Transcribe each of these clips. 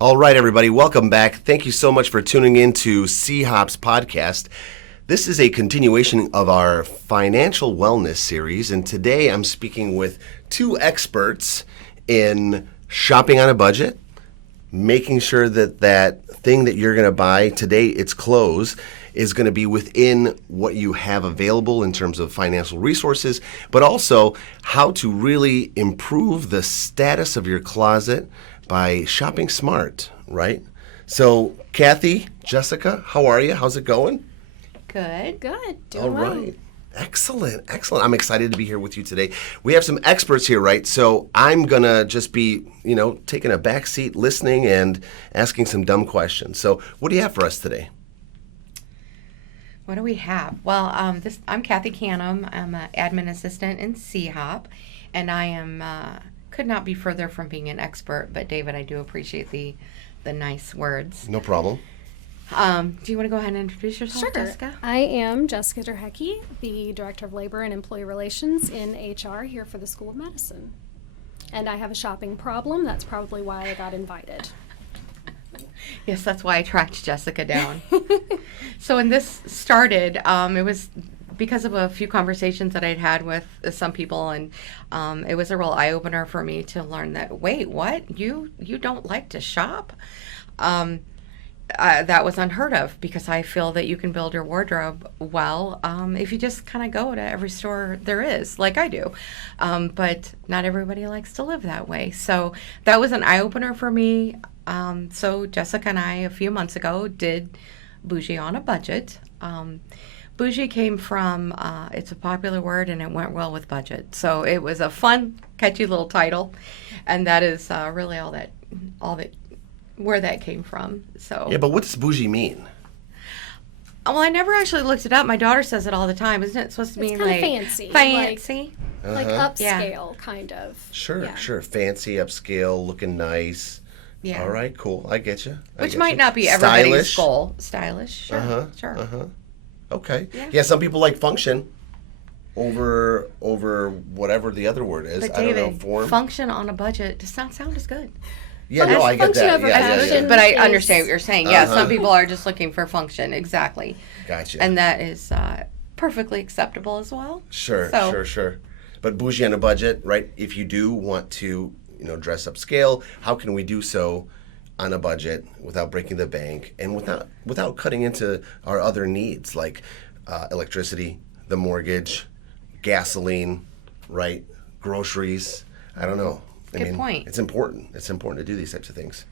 All right, everybody, welcome back. Thank you so much for tuning in to cHOP's podcast. This is a continuation of our financial wellness series, and today I'm speaking with two experts in shopping on a budget, making sure that that thing that you're going to buy today, its clothes, is going to be within what you have available in terms of financial resources, but also how to really improve the status of your closet by shopping smart, right? So, Cathy, Jessica, how are you? How's it going? Good. All right. Excellent. I'm excited to be here with you today. We have some experts here, right? So I'm going to just be, taking a back seat, listening and asking some dumb questions. So what do you have for us today? What do we have? Well, I'm Cathy Canham. I'm an admin assistant in cHOP, and I am could not be further from being an expert. But David, I do appreciate the nice words. No problem. Do you want to go ahead and introduce yourself, Sure. Jessica? I am Jessica Derhake, the Director of Labor and Employee Relations in HR here for the School of Medicine. And I have a shopping problem. That's probably why I got invited. Yes, that's why I tracked Jessica down. So when this started, it was because of a few conversations that I'd had with some people, and it was a real eye-opener for me to learn that, wait, what? You don't like to shop? That was unheard of, because I feel that you can build your wardrobe well if you just kind of go to every store there is, like I do. But not everybody likes to live that way. So that was an eye-opener for me. So Jessica and I, a few months ago, did Bougie on a budget. Bougie came from, it's a popular word, and it went well with budget. So it was a fun, catchy little title, and that is really all that where that came from. So Yeah, but what does bougie mean? well, I never actually looked it up. My daughter says it all the time. Isn't it supposed to mean It's kind like of fancy. fancy? Like upscale, kind of. Sure, Yeah. sure. Fancy, upscale, looking nice. Yeah. All right, cool. I get you. Which might not be everybody's Stylish. goal. Stylish, sure, Uh-huh. sure. Okay. Yeah. Yeah, some people like function over whatever the other word is. But I don't David, know, form. function on a budget does not sound as good. Yeah, no, I get function that. over Yeah, fashion. But I is- understand what you're saying. Yeah, Uh-huh. some people are just looking for function. Exactly. Gotcha. And that is perfectly acceptable as well. Sure, So- sure. But bougie on a budget, right? If you do want to, dress upscale, how can we do so on a budget without breaking the bank and without cutting into our other needs like electricity, the mortgage, gasoline, right? Groceries. I don't know. Good point. It's important. It's important to do these types of things.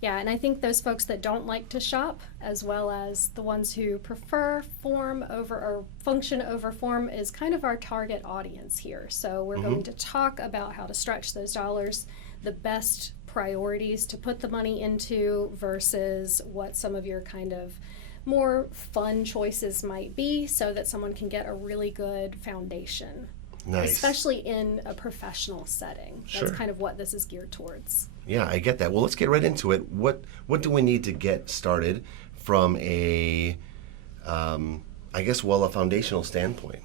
Yeah, and I think those folks that don't like to shop, as well as the ones who prefer form over or function over form, is kind of our target audience here. So we're going to talk about how to stretch those dollars, the best priorities to put the money into versus what some of your kind of more fun choices might be, so that someone can get a really good foundation. Nice. Especially in a professional setting. Sure. That's kind of what this is geared towards. Yeah, I get that. Well, let's get right into it. What do we need to get started from a foundational standpoint?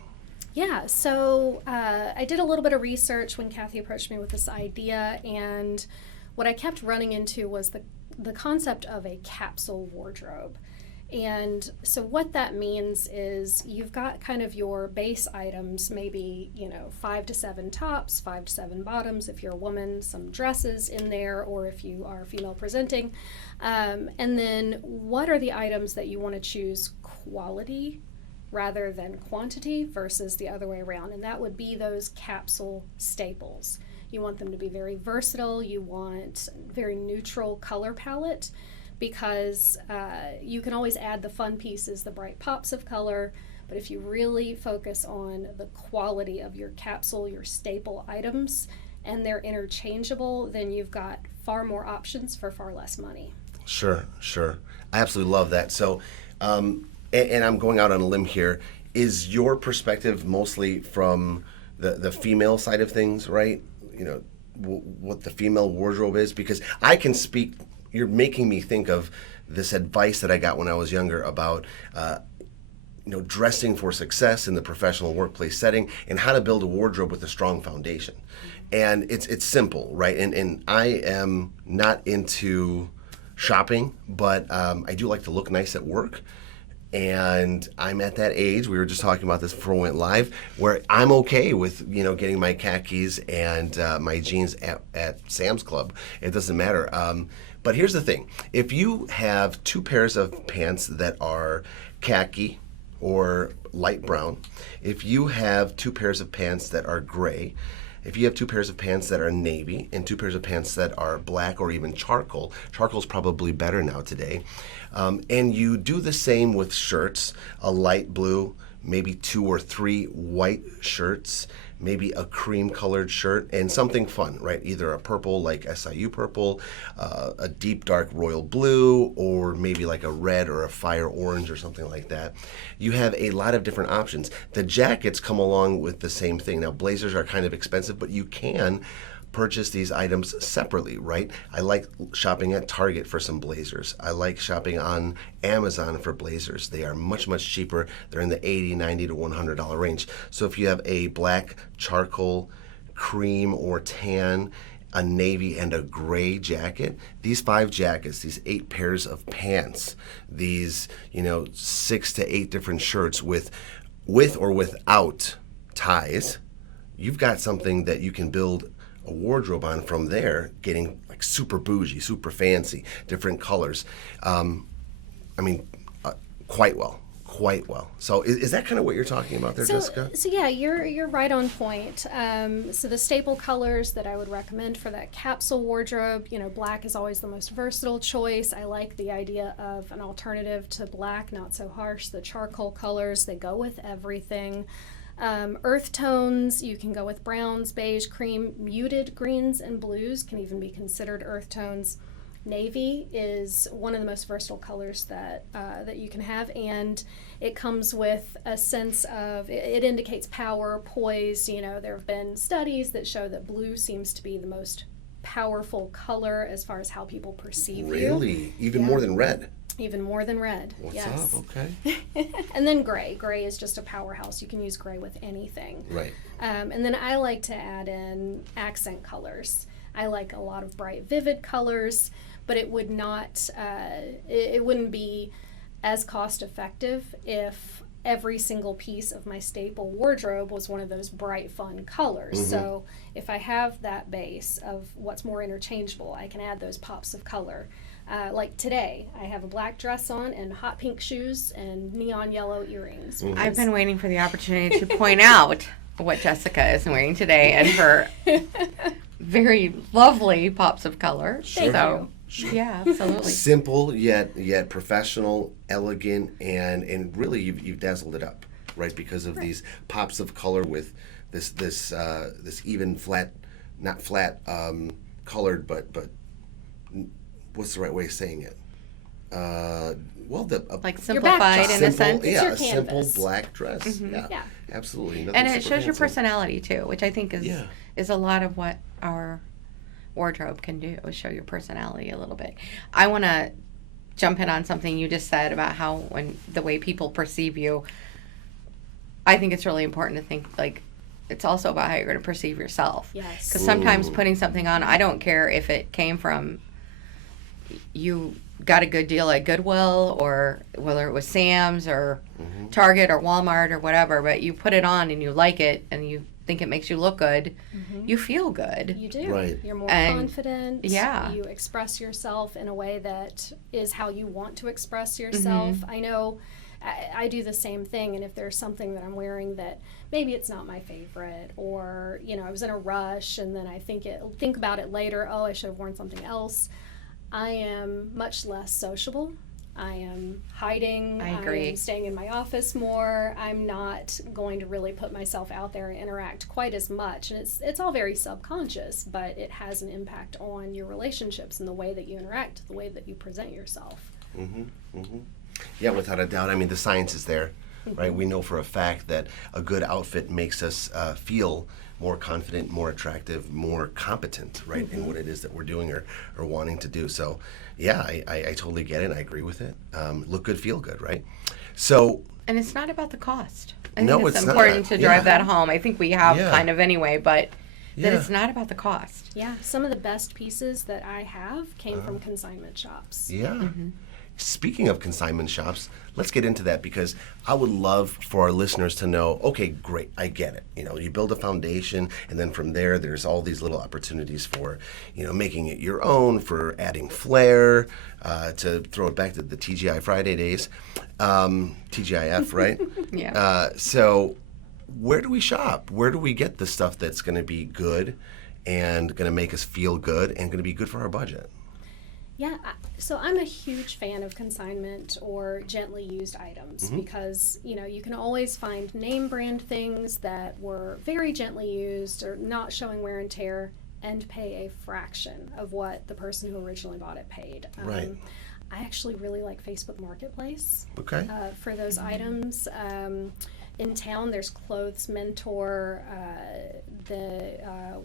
Yeah, so I did a little bit of research when Cathy approached me with this idea, and what I kept running into was the concept of a capsule wardrobe. And so what that means is you've got kind of your base items, maybe, 5 to 7 tops, 5 to 7 bottoms if you're a woman, some dresses in there, or if you are female presenting. And then what are the items that you want to choose quality rather than quantity versus the other way around? And that would be those capsule staples. You want them to be very versatile. You want very neutral color palette, because you can always add the fun pieces, the bright pops of color, but if you really focus on the quality of your capsule, your staple items, and they're interchangeable, then you've got far more options for far less money. Sure. I absolutely love that. So, and I'm going out on a limb here. Is your perspective mostly from the female side of things, right? What the female wardrobe is? Because I can speak. You're making me think of this advice that I got when I was younger about, dressing for success in the professional workplace setting and how to build a wardrobe with a strong foundation. And it's simple, right? And I am not into shopping, but I do like to look nice at work. And I'm at that age, we were just talking about this before we went live, where I'm okay with, getting my khakis and my jeans at Sam's Club. It doesn't matter. But here's the thing. If you have two pairs of pants that are khaki or light brown, if you have two pairs of pants that are gray, if you have two pairs of pants that are navy and two pairs of pants that are black or even charcoal's probably better now today, and you do the same with shirts, a light blue, maybe 2 or 3 white shirts, maybe a cream colored shirt, and something fun, right? Either a purple like SIU purple, a deep dark royal blue, or maybe like a red or a fire orange or something like that. You have a lot of different options. The jackets come along with the same thing. Now, blazers are kind of expensive, but you can purchase these items separately, right? I like shopping at Target for some blazers. I like shopping on Amazon for blazers. They are much, much cheaper. They're in the $80, $90 to $100 range. So if you have a black, charcoal, cream, or tan, a navy, and a gray jacket, these 5 jackets, these 8 pairs of pants, these 6 to 8 different shirts with or without ties, you've got something that you can build a wardrobe on from there, getting like super bougie, super fancy, different colors. Quite well. So is that kind of what you're talking about there, Jessica? So yeah, you're right on point. So the staple colors that I would recommend for that capsule wardrobe, black is always the most versatile choice. I like the idea of an alternative to black, not so harsh. The charcoal colors, they go with everything. Earth tones, you can go with browns, beige, cream, muted greens and blues can even be considered earth tones. Navy is one of the most versatile colors that you can have, and it comes with a sense of, it indicates power, poise. There have been studies that show that blue seems to be the most powerful color as far as how people perceive you. Really? Even more than red? Even more than red. What's yes. up? Okay. And then gray. Gray is just a powerhouse. You can use gray with anything. Right. And then I like to add in accent colors. I like a lot of bright, vivid colors, but it would not, it wouldn't be as cost effective if every single piece of my staple wardrobe was one of those bright, fun colors. Mm-hmm. So if I have that base of what's more interchangeable, I can add those pops of color. Like today, I have a black dress on and hot pink shoes and neon yellow earrings. Mm-hmm. I've been waiting for the opportunity to point out what Jessica is wearing today and her very lovely pops of color. Sure. So, yeah, absolutely. Simple yet professional, elegant, and really you've dazzled it up, right? Because of these pops of color with this even flat, not flat colored, but what's the right way of saying it? Like simplified in a sense. It's Yeah, your a simple canvas. black dress. Mm-hmm. Yeah, absolutely. Nothing And it super shows your fancy. personality too, which I think is a lot of what our wardrobe can do, is show your personality a little bit. I want to jump in on something you just said about how when the way people perceive you. I think it's really important to think like it's also about how you're going to perceive yourself. Yes. Because sometimes putting something on, I don't care if it came from you got a good deal at Goodwill or whether it was Sam's or Target or Walmart or whatever, but you put it on and you like it and you think it makes you look good, you feel good. You do. Right. You're more And- confident. yeah. You express yourself in a way that is how you want to express yourself. I know I do the same thing, and if there's something that I'm wearing that maybe it's not my favorite, or I was in a rush and then I think about it later, oh, I should have worn something else. I am much less sociable. I am hiding. I agree. am staying in my office more. I'm not going to really put myself out there and interact quite as much. And it's all very subconscious, but it has an impact on your relationships and the way that you interact, the way that you present yourself. Yeah, without a doubt. I mean, the science is there, right? We know for a fact that a good outfit makes us feel more confident, more attractive, more competent, right, in what it is that we're doing or wanting to do. So, yeah, I totally get it. I agree with it. Look good, feel good, right? So, And it's not about the cost. I No, think it's it's not. important to drive Yeah. that home. I think we have Yeah. kind of anyway, but that Yeah. it's not about the cost. Yeah, some of the best pieces that I have came from consignment shops. Yeah. Speaking of consignment shops, let's get into that because I would love for our listeners to know, okay, great, I get it. You build a foundation and then from there, there's all these little opportunities for, making it your own, for adding flair, to throw it back to the TGI Friday days, TGIF, right? Yeah. So where do we shop? Where do we get the stuff that's going to be good and going to make us feel good and going to be good for our budget? Yeah, so I'm a huge fan of consignment or gently used items because, you can always find name brand things that were very gently used or not showing wear and tear and pay a fraction of what the person who originally bought it paid. Right. I actually really like Facebook Marketplace Okay. for those items. In town, there's Clothes Mentor.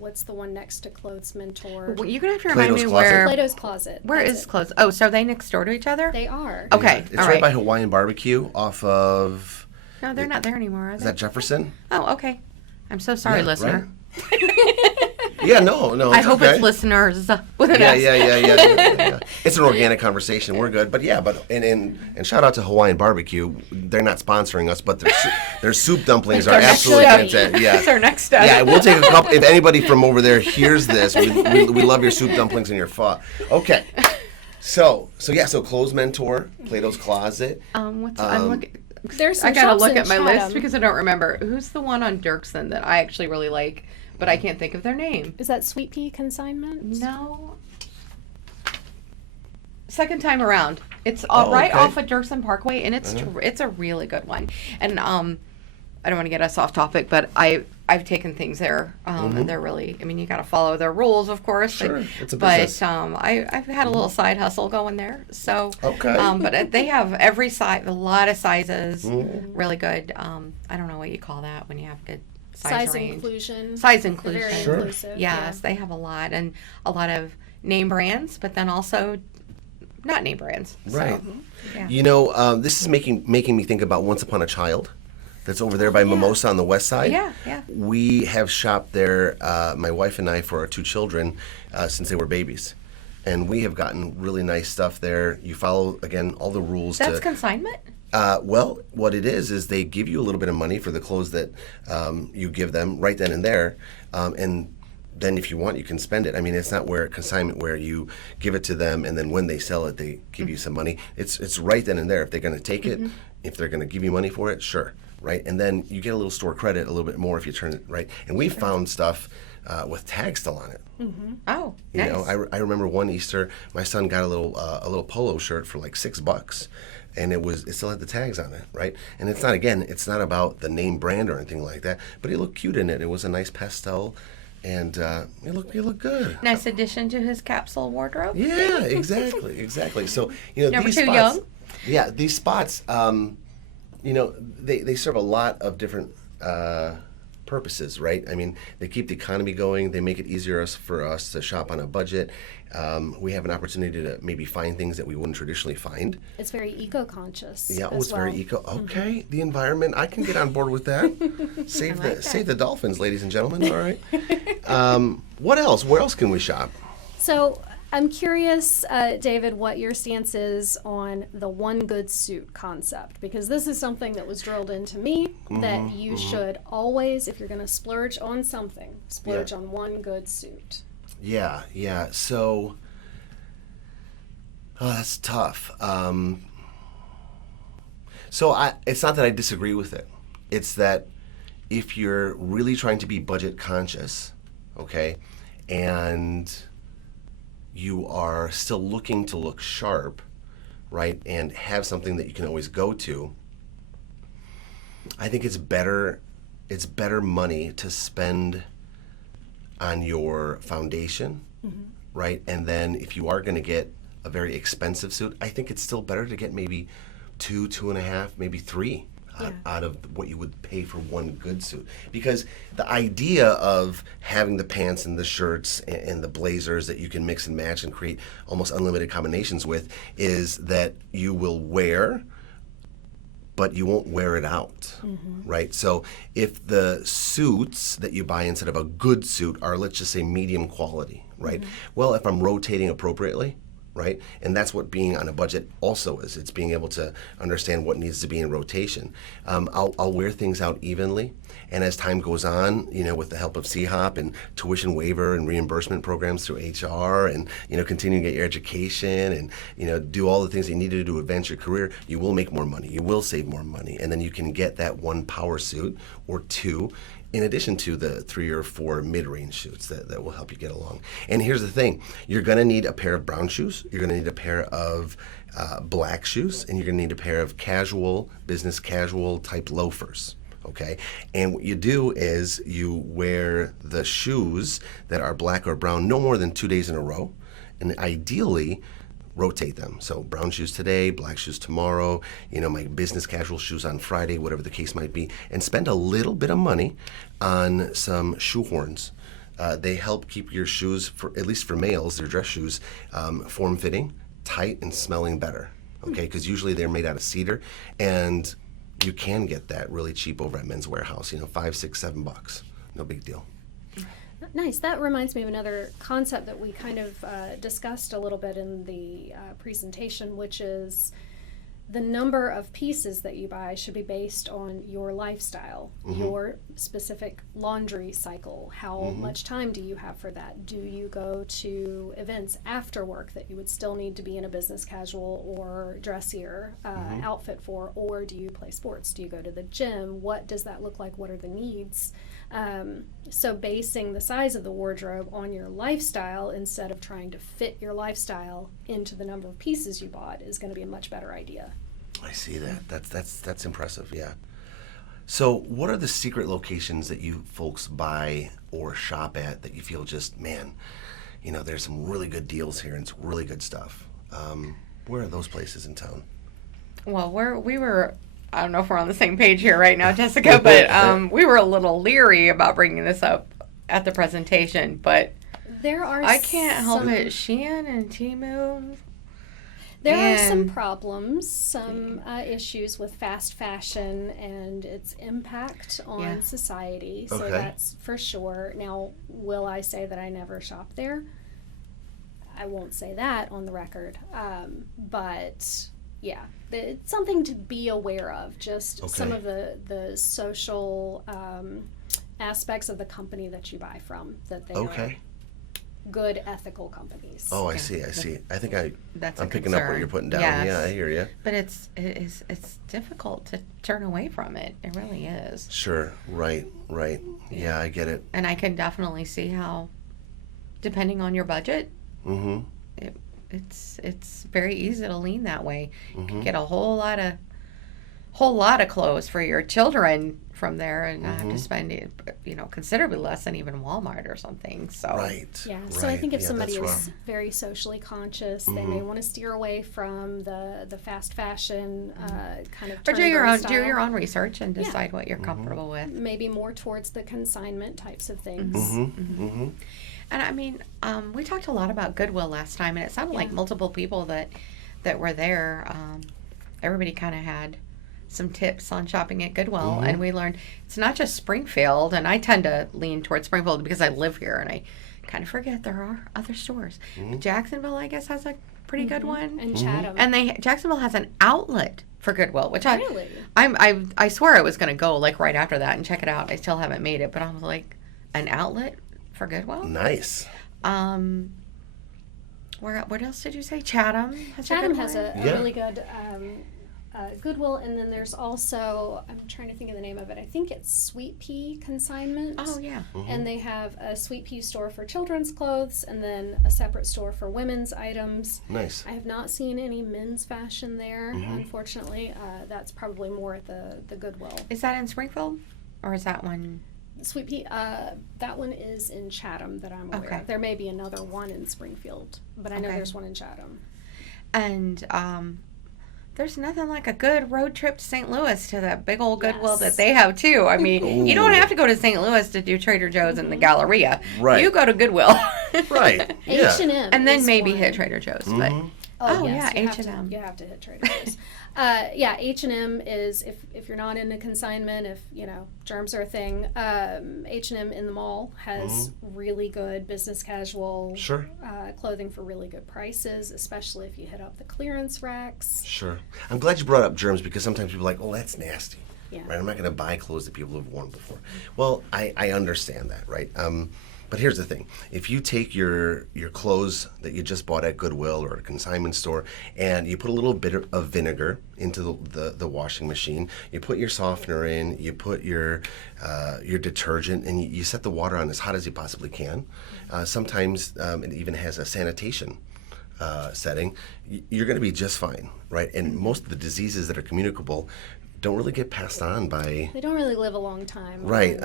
What's the one next to Clothes Mentor? Well, you're gonna have to remind Plato's me Closet? where. Plato's Closet. Where That's is it. close? Oh, so are they next door to each other? They are. Okay, It's all right right. by Hawaiian Barbecue off of, No, they're not there anymore, are is they? that Jefferson? Oh, okay. I'm so sorry, Yeah, listener. Yeah, no, I it's hope okay. it's listeners with an Yeah, S. yeah. It's an organic conversation. We're good, but and shout out to Hawaiian Barbecue. They're not sponsoring us, but their soup dumplings are Our next absolutely step. fantastic. Yeah, It's our next step. Yeah, we'll take a couple. If anybody from over there hears this, we love your soup dumplings and your pho. Okay, so Clothes Mentor, Plato's Closet. I'm looking. There's some I gotta shops look in at my list Chatham. because I don't remember. Who's the one on Dirksen that I actually really like, but I can't think of their name. Is that Sweet Pea Consignment? No. Second time around. It's right okay. off of Dirksen Parkway, and it's a really good one. And I don't want to get us off topic, but I've taken things there, and they're really. I mean, you got to follow their rules, of course. Sure, it's a but business. I've had a little side hustle going there. So Okay. but they have every size, a lot of sizes, really good. I don't know what you call that when you have good size range. inclusion. Size They're inclusion. Very Sure. inclusive. Yes, they have a lot, and a lot of name brands, but then also not name brands. Right. So, yeah. This is making me think about Once Upon a Child. That's over there by Mimosa on the west side. Yeah, yeah. We have shopped there, my wife and I, for our two children since they were babies. And we have gotten really nice stuff there. You follow, again, all the rules. That's consignment? Well, what it is they give you a little bit of money for the clothes that you give them right then and there. And then if you want, you can spend it. I mean, it's not where consignment where you give it to them and then when they sell it, they give you some money. It's right then and there. If they're going to take it, if they're going to give you money for it, sure. Right, and then you get a little store credit, a little bit more if you turn it right. And we found stuff with tags still on it. Oh, You nice. know, I remember one Easter, my son got a little polo shirt for like $6, and it still had the tags on it, right? And it's not about the name brand or anything like that, but it looked cute in it. It was a nice pastel, and it looked good. Nice addition to his capsule wardrobe. Yeah, exactly. So Never these too spots, young? Yeah, these spots. They serve a lot of different purposes, right? I mean, they keep the economy going. They make it easier for us to shop on a budget. We have an opportunity to maybe find things that we wouldn't traditionally find. It's very eco-conscious. Yeah, as it's very well. eco. Okay, the environment. I can get on board with that. Save the dolphins, ladies and gentlemen. All right. What else? Where else can we shop? So I'm curious, David, what your stance is on the one good suit concept, because this is something that was drilled into me that you should always, if you're going to splurge on something, splurge on one good suit. Yeah. So, that's tough. It's not that I disagree with it. It's that if you're really trying to be budget conscious, okay, and you are still looking to look sharp, right, and have something that you can always go to, I think it's better money to spend on your foundation, right? And then if you are going to get a very expensive suit, I think it's still better to get maybe 2.5, maybe 3 out of what you would pay for one good suit. Because the idea of having the pants and the shirts and the blazers that you can mix and match and create almost unlimited combinations with is that you will wear, but you won't wear it out, right? So if the suits that you buy instead of a good suit are, let's just say, medium quality, right? Well, if I'm rotating appropriately, right? And that's what being on a budget also is. It's being able to understand what needs to be in rotation. I'll wear things out evenly. And as time goes on, with the help of cHOP and tuition waiver and reimbursement programs through HR and, continue to get your education and, do all the things you need to do to advance your career, you will make more money. You will save more money. And then you can get that one power suit or two in addition to the 3 or 4 mid-range suits that will help you get along. And here's the thing. You're going to need a pair of brown shoes. You're going to need a pair of black shoes. And you're going to need a pair of business casual type loafers. Okay? And what you do is you wear the shoes that are black or brown no more than 2 days in a row. And ideally, rotate them. So brown shoes today, black shoes tomorrow, my business casual shoes on Friday, whatever the case might be, and spend a little bit of money on some shoe horns. They help keep your shoes, at least for males, their dress shoes, form-fitting, tight, and smelling better. Okay, because usually they're made out of cedar, and you can get that really cheap over at Men's Warehouse. $5, $6, $7. No big deal. Nice. That reminds me of another concept that we kind of discussed a little bit in the presentation, which is the number of pieces that you buy should be based on your lifestyle, your specific laundry cycle. How much time do you have for that? Do you go to events after work that you would still need to be in a business casual or dressier outfit for? Or do you play sports? Do you go to the gym? What does that look like? What are the needs? So basing the size of the wardrobe on your lifestyle instead of trying to fit your lifestyle into the number of pieces you bought is going to be a much better idea. I see that. That's impressive, yeah. So what are the secret locations that you folks buy or shop at that you feel just, man, there's some really good deals here and it's really good stuff? Where are those places in town? Well, we were, I don't know if we're on the same page here right now, Jessica, but we were a little leery about bringing this up at the presentation, but I can't help it. Shein and Temu. There are some problems, some issues with fast fashion and its impact on society. So that's for sure. Now, will I say that I never shop there? I won't say that on the record. But yeah, it's something to be aware of. Just some of the social aspects of the company that you buy from, that they are good ethical companies. Oh, I see. I think I'm picking up what you're putting down. Yes. Yeah, I hear you. But it's difficult to turn away from it. It really is. Sure. Right. Yeah, I get it. And I can definitely see how, depending on your budget, it's very easy to lean that way. You can get a whole lot of clothes for your children from there and not have to spend considerably less than even Walmart or something. So so I think if somebody is very socially conscious, they may want to steer away from the fast fashion kind of or do your own research and decide what you're comfortable with. Maybe more towards the consignment types of things. And I mean, we talked a lot about Goodwill last time, and it sounded like multiple people that were there. Everybody kind of had some tips on shopping at Goodwill, and we learned it's not just Springfield, and I tend to lean towards Springfield because I live here, and I kind of forget there are other stores. Jacksonville, I guess, has a pretty good one. And Chatham. And Jacksonville has an outlet for Goodwill, which really? I swear I was going to go like right after that and check it out. I still haven't made it, but I was like, an outlet for Goodwill? Nice. What else did you say? Chatham has a really good Goodwill, and then there's also, I'm trying to think of the name of it, I think it's Sweet Pea Consignment. Oh, yeah. And they have a Sweet Pea store for children's clothes and then a separate store for women's items. Nice. I have not seen any men's fashion there, unfortunately. That's probably more at the Goodwill. Is that in Springfield, or is that one? Sweet Pea, that one is in Chatham that I'm aware of. There may be another one in Springfield, but I know there's one in Chatham. And there's nothing like a good road trip to St. Louis to that big old Goodwill that they have too. I mean, you don't have to go to St. Louis to do Trader Joe's and the Galleria. Right. You go to Goodwill. Right. Yeah. H&M and then maybe hit Trader Joe's. But Oh, yes, yeah, you have to- H&M. You have to hit Trader Joe's. Yeah, H&M is, if you're not into consignment, if, germs are a thing, H&M in the mall has really good business casual Sure. clothing for really good prices, especially if you hit up the clearance racks. Sure. I'm glad you brought up germs because sometimes people are like, oh, that's nasty. Yeah. Right? I'm not going to buy clothes that people have worn before. Well, I understand that, right? But here's the thing. If you take your clothes that you just bought at Goodwill or a consignment store and you put a little bit of vinegar into the washing machine, you put your softener in, you put your detergent, and you set the water on as hot as you possibly can. Sometimes it even has a sanitation setting. You're going to be just fine, right? And most of the diseases that are communicable don't really get passed on by... They don't really live a long time. Right.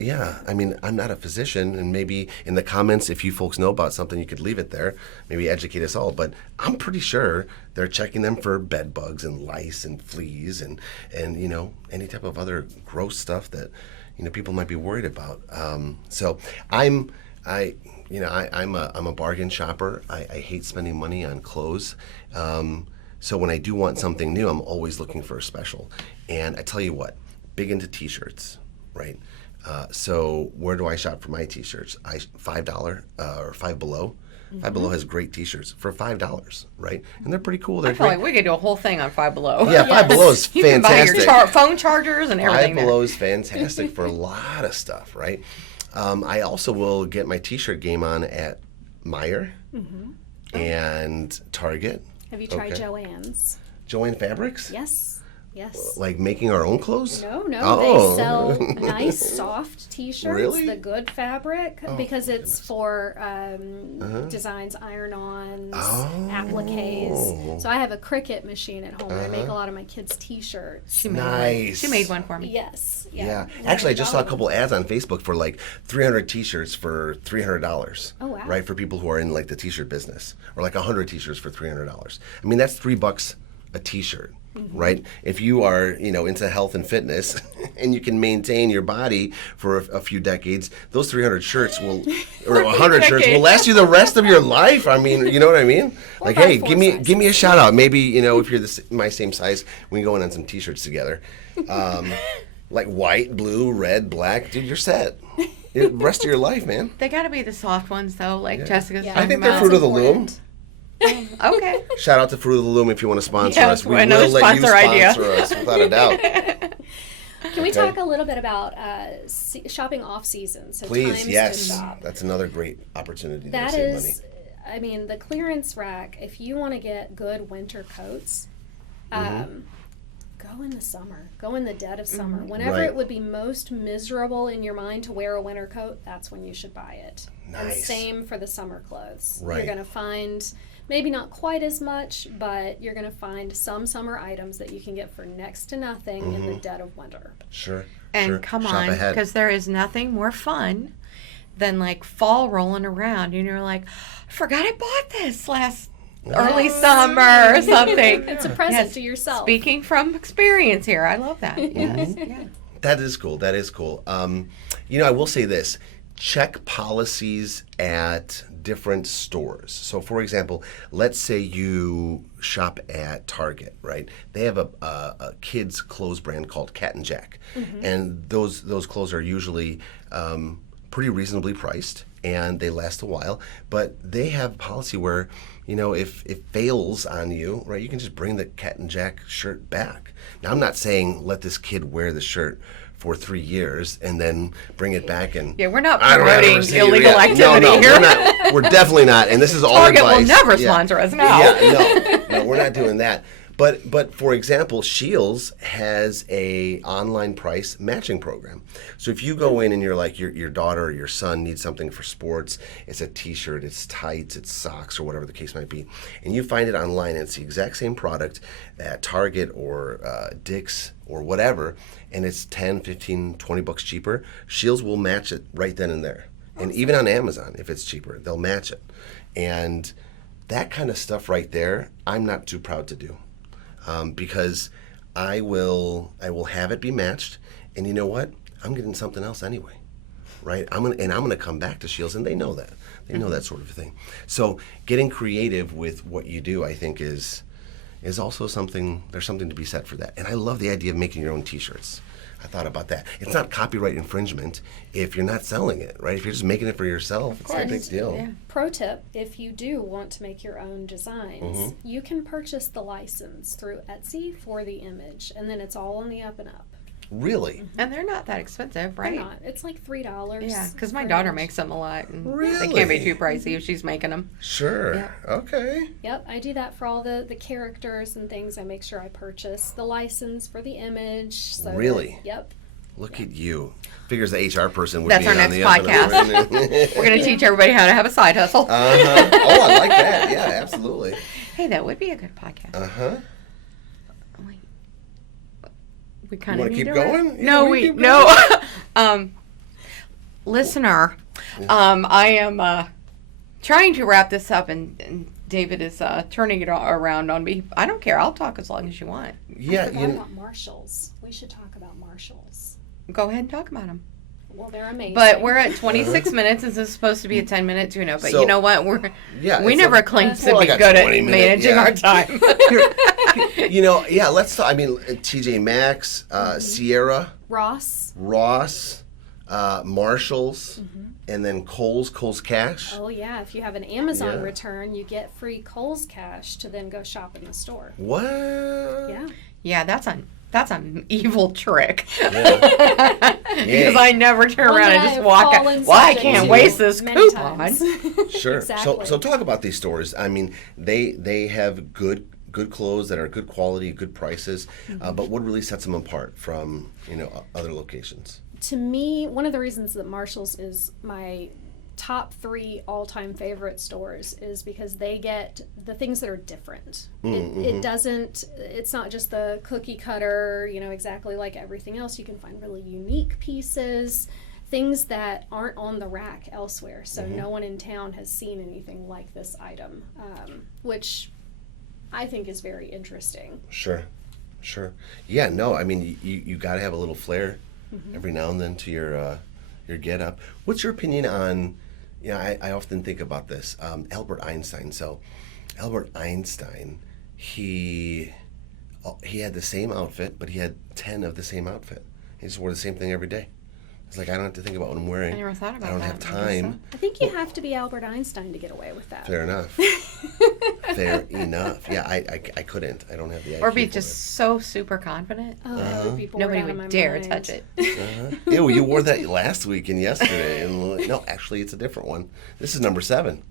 Yeah. I mean, I'm not a physician, and maybe in the comments, if you folks know about something, you could leave it there. Maybe educate us all. But I'm pretty sure they're checking them for bed bugs and lice and fleas and any type of other gross stuff that people might be worried about. So I'm a bargain shopper. I hate spending money on clothes. So when I do want something new, I'm always looking for a special. And I tell you what, big into t-shirts, right? So where do I shop for my t-shirts? $5 or Five Below. Five Below has great t-shirts for $5, right? And they're pretty cool. They're I feel great. like we could do a whole thing on Five Below. Yeah, Five Below is You can buy fantastic. your phone chargers and everything Five Below is fantastic for a lot of stuff, right? I also will get my t-shirt game on at Meijer and Target. Have you tried Okay. Joann's? Joann Fabrics? Yes. Yes. Like making our own clothes? No, Oh. they sell nice soft t-shirts, Really? the good fabric, Oh, because my it's for designs, iron-ons, appliques. So I have a Cricut machine at home, and I make a lot of my kids' t-shirts. She made one. Nice. She made one for me. Yes. Yeah. Actually, I just saw a couple ads on Facebook for like 300 t-shirts for $300. Oh, wow. Right, for people who are in like the t-shirt business. Or like 100 t-shirts for $300. I mean, that's $3 a t-shirt. Right? If you are, into health and fitness and you can maintain your body for a few decades, those 300 shirts will, or 100 shirts will last you the rest of your life. I mean, you know what I mean? Like, buy hey, four give me a shout out. Maybe, if you're my same size, we can go in on some t-shirts together. Like white, blue, red, black. Dude, you're set. The rest of your life, man. They got to be the soft ones, though, like Jessica's Yeah. talking I think they're about. Fruit of the Loom. Okay. Shout out to Fruit of the Loom if you want to sponsor Yeah, us. We another will let you sponsor idea. sponsor us without a doubt. Can we Okay. talk a little bit about shopping off season? So Please, times yes. to shop. That's another great opportunity That to save is, money. I mean, the clearance rack, if you want to get good winter coats, go in the summer. Go in the dead of summer. Whenever Right. it would be most miserable in your mind to wear a winter coat, that's when you should buy it. And Nice. same for the summer clothes. Right. You're going to find maybe not quite as much, but you're going to find some summer items that you can get for next to nothing in the dead of winter. Sure. And sure. come Shop on, ahead. because there is nothing more fun than like fall rolling around and you're like, I forgot I bought this last early summer or something. It's a present Yes. to yourself. Speaking from experience here, I love that. Yes. Yeah. That is cool. That is cool. I will say this. Check policies at different stores. So, for example, let's say you shop at Target, right? They have a kids' clothes brand called Cat and Jack, and those clothes are usually pretty reasonably priced, and they last a while. But they have policy where, if it fails on you, right, you can just bring the Cat and Jack shirt back. Now, I'm not saying let this kid wear the shirt for 3 years and then bring it back and Yeah, we're not I don't promoting ever see- illegal yeah, activity no, here. We're definitely not. And this is all Target advice. will never Yeah. sponsor us now. Yeah, no, we're not doing that. But for example, Shields has a online price matching program. So if you go in and you're like your daughter or your son needs something for sports, it's a t-shirt, it's tights, it's socks, or whatever the case might be, and you find it online and it's the exact same product at Target or Dick's or whatever, and it's 10, 15, 20 bucks cheaper, Shields will match it right then and there. And even on Amazon, if it's cheaper, they'll match it. And that kind of stuff right there, I'm not too proud to do. Because I will have it be matched, and you know what? I'm getting something else anyway, right? I'm gonna come back to Shields, and they know that. They know that sort of thing. So getting creative with what you do, I think, is also something. There's something to be said for that. And I love the idea of making your own T-shirts. I thought about that. It's not copyright infringement if you're not selling it, right? If you're just making it for yourself, it's not a big deal. Yeah. Pro tip, if you do want to make your own designs, you can purchase the license through Etsy for the image, and then it's all on the up and up. Really? And they're not that expensive, right? They're not. It's like $3. Yeah, because my for daughter each. makes them a lot. And Really? They can't be too pricey if she's making them. Sure. Yeah. Okay. Yep, I do that for all the characters and things. I make sure I purchase the license for the image. So Really? Yep. Look at you. Figures the HR person would That's be our on next the up and up, right? We're going to teach everybody how to have a side hustle. Uh-huh. Oh, I like that. Yeah, absolutely. Hey, that would be a good podcast. Uh-huh. Wait. We kind You of wanna need keep to wrap- going? Yeah, No, we we keep no. Listener, I am trying to wrap this up, and David is turning it around on me. I don't care. I'll talk as long as you want. Yeah, I forgot about Marshalls. We should talk about Marshalls. Go ahead and talk about them. Well, they're amazing. But we're at 26 minutes. This is supposed to be a 10-minute tuna. But So- you know what? yeah, We it's never a- claimed to Well, I be got good at 20 minutes, managing yeah. our time. Yeah, let's talk. I mean, TJ Maxx, Sierra, Ross. Marshalls, and then Kohl's Cash. Oh, yeah. If you have an Amazon Yeah. return, you get free Kohl's Cash to then go shop in the store. What? Yeah. Yeah, that's an evil trick. Yeah. Because I never turn One around that and I just have walk out. fallen Well, I subject can't to waste this many coupon. times. Sure. Exactly. So talk about these stores. I mean, they have good clothes that are good quality, good prices. But what really sets them apart from other locations? To me, one of the reasons that Marshall's is my top 3 all-time favorite stores is because they get the things that are different. It's not just the cookie cutter, exactly like everything else. You can find really unique pieces, things that aren't on the rack elsewhere. So no one in town has seen anything like this item, which I think is very interesting. Sure. Yeah, no, I mean, you got to have a little flair every now and then to your get up. What's your opinion on, I often think about this, Albert Einstein. So Albert Einstein, he had the same outfit, but he had 10 of the same outfit. He just wore the same thing every day. It's like, I don't have to think about what I'm wearing. I never thought about I don't that. have time. I think you have to be Albert Einstein to get away with that. Fair enough. Fair enough. Yeah, I couldn't. I don't have the IQ Or be for just so super confident. Oh, that would be bored Nobody out of my would dare mind. touch it. it. Ew, you wore that last week and yesterday. And no, actually, it's a different one. This is number 7.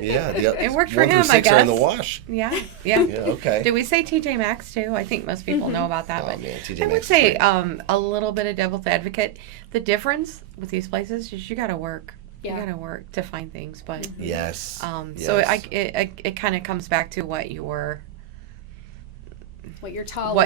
Yeah, It worked for 1 through him, 6 I are in the guess. wash. Yeah. Yeah, okay. Did we say TJ Maxx too? I think most people know about that. Oh, But man, TJ I would Maxx is say great. a little bit of devil's advocate. The difference with these places is you got to work. Yeah. You got to work to find things. But Yes. so yes. it kind of comes back to what your What your tolerance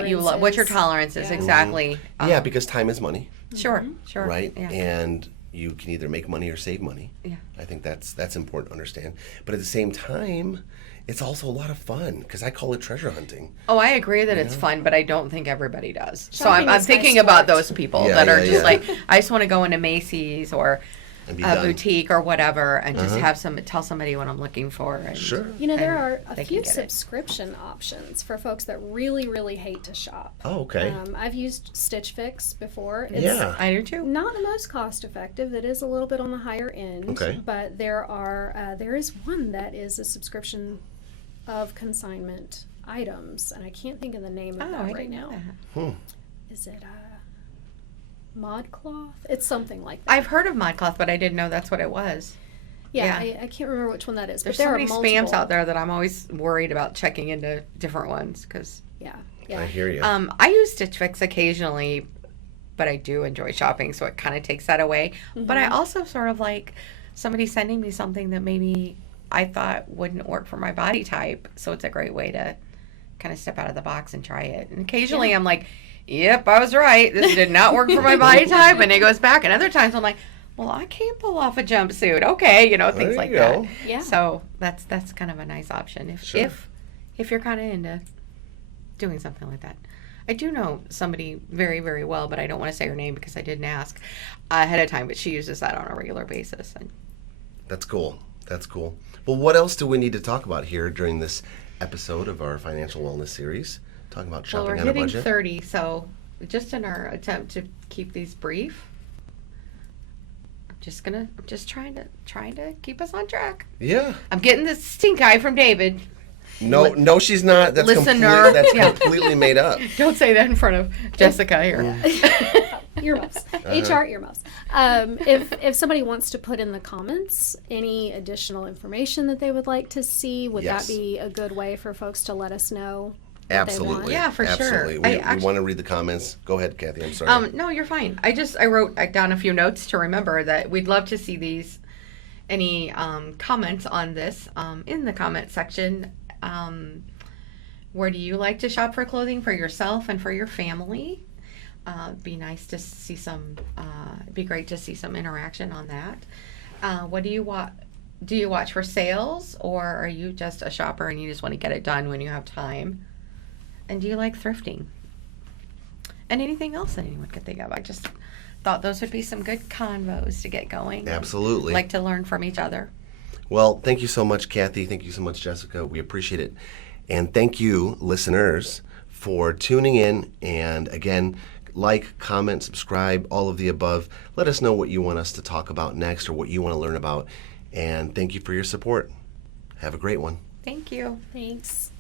what your is. tolerance is Yeah. exactly. Yeah, because time is money, Sure. right? Yeah. And you can either make money or save money. Yeah. I think that's important to understand. But at the same time, it's also a lot of fun because I call it treasure hunting. Oh, I agree that it's fun, but I don't think everybody does. So Shopping I'm is my thinking about sport. those people Yeah, that are yeah, just yeah. like, I just want to go into Macy's or And be a done. boutique or whatever and just tell somebody what I'm looking for. And, Sure. There and are a they few can get it. subscription options for folks that really, really hate to shop. Oh, okay. I've used Stitch Fix before. It's Yeah. I do too. not the most cost effective. It is a little bit on the higher end. Okay. But there is one that is a subscription of consignment items, and I can't think of the name of Oh, that I right didn't know now. that. Is it ModCloth? It's something like that. I've heard of ModCloth, but I didn't know that's what it was. Yeah, yeah. I can't remember which one that is. There's but so there many are multiple. spams out there that I'm always worried about checking into different ones because Yeah. I hear you. I use Stitch Fix occasionally, but I do enjoy shopping, so it kind of takes that away. But I also sort of like somebody sending me something that maybe I thought wouldn't work for my body type, so it's a great way to kind of step out of the box and try it. And occasionally I'm like, yep, I was right. This did not work for my body type, and it goes back. And other times I'm like, well, I can't pull off a jumpsuit. Okay, things There like you that. go. Yeah. So that's kind of a nice option if you're kind of into doing something like that. I do know somebody very, very well, but I don't want to say her name because I didn't ask ahead of time, but she uses that on a regular basis. And That's cool. That's cool. Well, what else do we need to talk about here during this episode of our financial wellness series? Talking about Well, shopping we're on a hitting budget. 30, so just in our attempt to keep these brief, I'm just trying to keep us on track. Yeah. I'm getting this stink eye from David. No, she's not. That's Listener. Yeah. completely made up. Don't say that in front of Jessica here. Earmuffs. HR earmuffs. If somebody wants to put in the comments any additional information that they would like to see, would Yes. that be a good way for folks to let us know? What they want? Absolutely. Yeah, for sure. Absolutely. We want to read the comments. Go ahead, Kathy. I'm sorry. No, you're fine. I wrote down a few notes to remember that we'd love to see these. Any comments on this in the comment section. Where do you like to shop for clothing for yourself and for your family? Be nice to see some. It'd be great to see some interaction on that. What do you watch? Do you watch for sales, or are you just a shopper and you just want to get it done when you have time? And do you like thrifting? And anything else that anyone could think of? I just thought those would be some good convos to get going. Absolutely. Like to learn from each other. Well, thank you so much, Kathy. Thank you so much, Jessica. We appreciate it. And thank you, listeners, for tuning in. And again, like, comment, subscribe, all of the above. Let us know what you want us to talk about next or what you want to learn about. And thank you for your support. Have a great one. Thank you. Thanks.